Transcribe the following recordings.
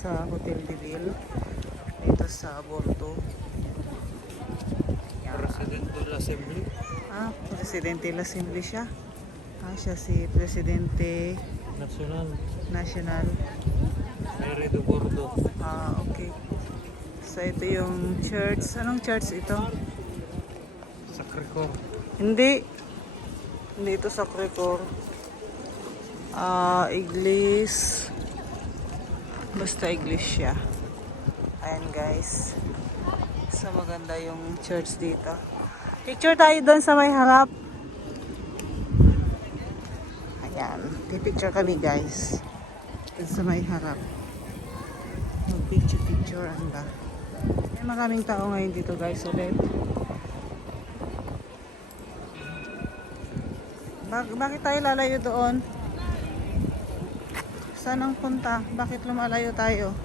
sa Hotel de Ville dito sa Bordo. Presidential Assembly. Presidente Assembly siya. Siya si Presidente National. National. Mary do Bordo. Okay. So ito yung church. Anong church ito? Sacré-Cœur. Hindi. Hindi ito Sacré-Cœur. Iglesia. Basta iglesia. Ayan guys. So maganda yung church dito. Picture tayo doon sa may harap. Ayan. Picture kami guys. Doon sa may harap. Mag-picture anda. May maraming tao ngayon dito guys ulit. Bakit tayo lalayo doon? Saan ang punta? Bakit lumalayo tayo?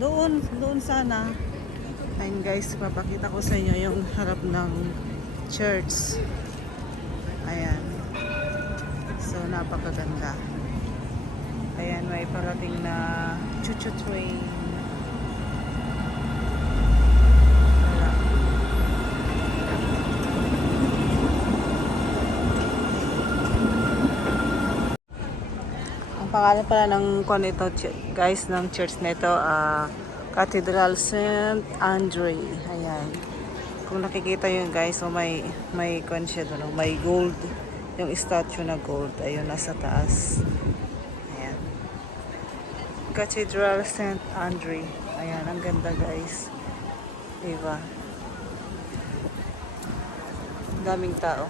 Doon sana. Ayun guys, papakita ko sa inyo yung harap ng church. Ayan. So, napakaganda. Ayan, may parating na choo-choo train. Wala. Ang pangalan pala ng ito, guys, ng church nito, Cathedral St. Andre. Ayan. Kung nakikita yun guys, so may siya doon, may gold. Yung statue na gold, ayun, nasa taas. Ayan. Cathedral St. Andre. Ayan, ang ganda guys. Diba? Daming tao.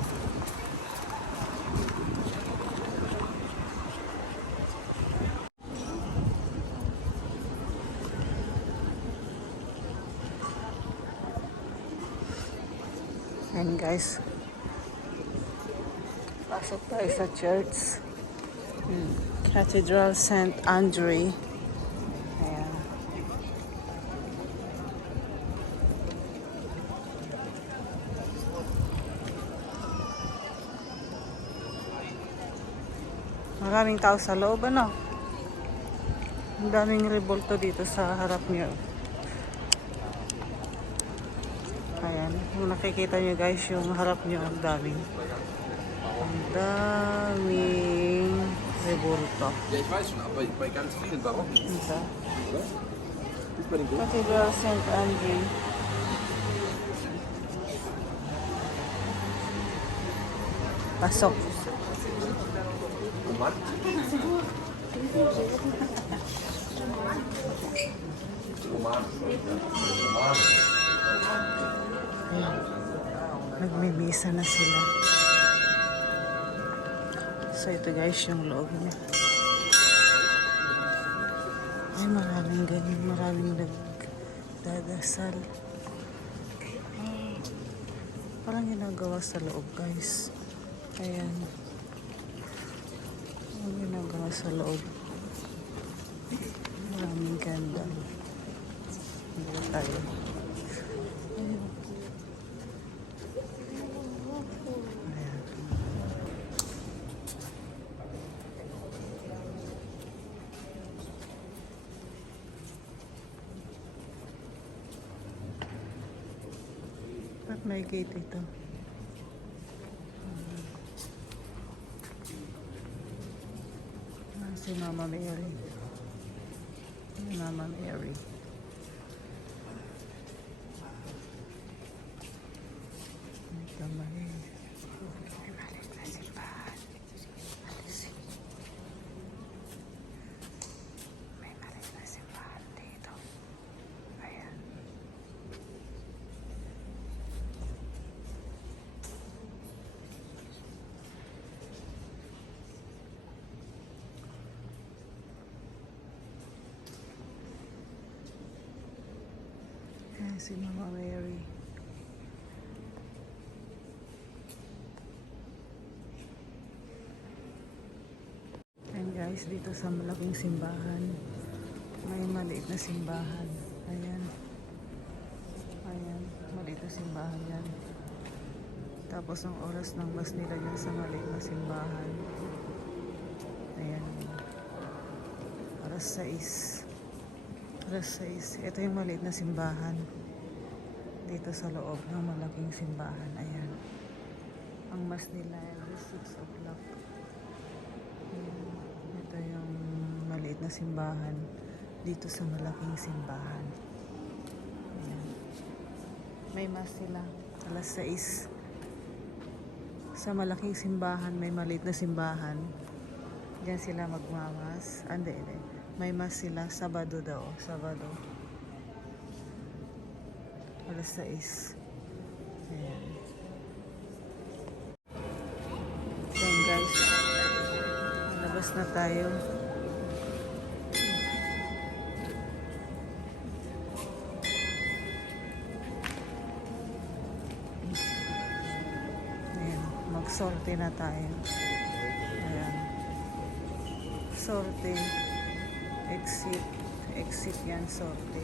Ayan guys. Pasok tayo sa church. Cathedral St. Andre. Ayan. Maraming tao sa loob, ano? Ang daming rebolto dito sa harap niyo. Ayan. Kung nakikita nyo guys, yung harap nyo, ang daming rebolto. Ja, ich weiß schon, aber bei ganz vielen, warum? Ito. Ist bei den Großen? Cathedral St. Andre. Pasok. Mann. Roman. Nagmimisa na sila. So ito guys yung loob niya. Ay maraming ganyan, maraming nagdadasal. Parang ginagawa sa loob guys. Ayan. Ang ginagawa sa loob. Maraming ganda. Dito tayo. Ayan. Ayan. At may gate ito. Si Mama Mary. Mama Mary. Ito mali. May maliit na simbahan. May maliit na simbahan dito. Ayan. Si Mama Mary. And guys, dito sa malaking simbahan, may maliit na simbahan. Ayan. Ayan, maliit na simbahan yan. Tapos ang oras ng bus nila dyan sa maliit na simbahan. Ayan. Alas 6. Alas 6. Ito yung maliit na simbahan. Dito sa loob ng malaking simbahan. Ayan. Ang mas nila is 6 o'clock. Ayan. Ito yung maliit na simbahan. Dito sa malaking simbahan. Ayan. May mas sila. Alas 6. Sa malaking simbahan, may maliit na simbahan. Diyan sila magmamas. Hindi. May mas sila. Sabado daw. Sabado. Alas 6. Ayan. Ayan guys. Labas na tayo. Ayan. Mag-sorte na tayo. Ayan. Sorte. Exit. Exit yan. Sorte.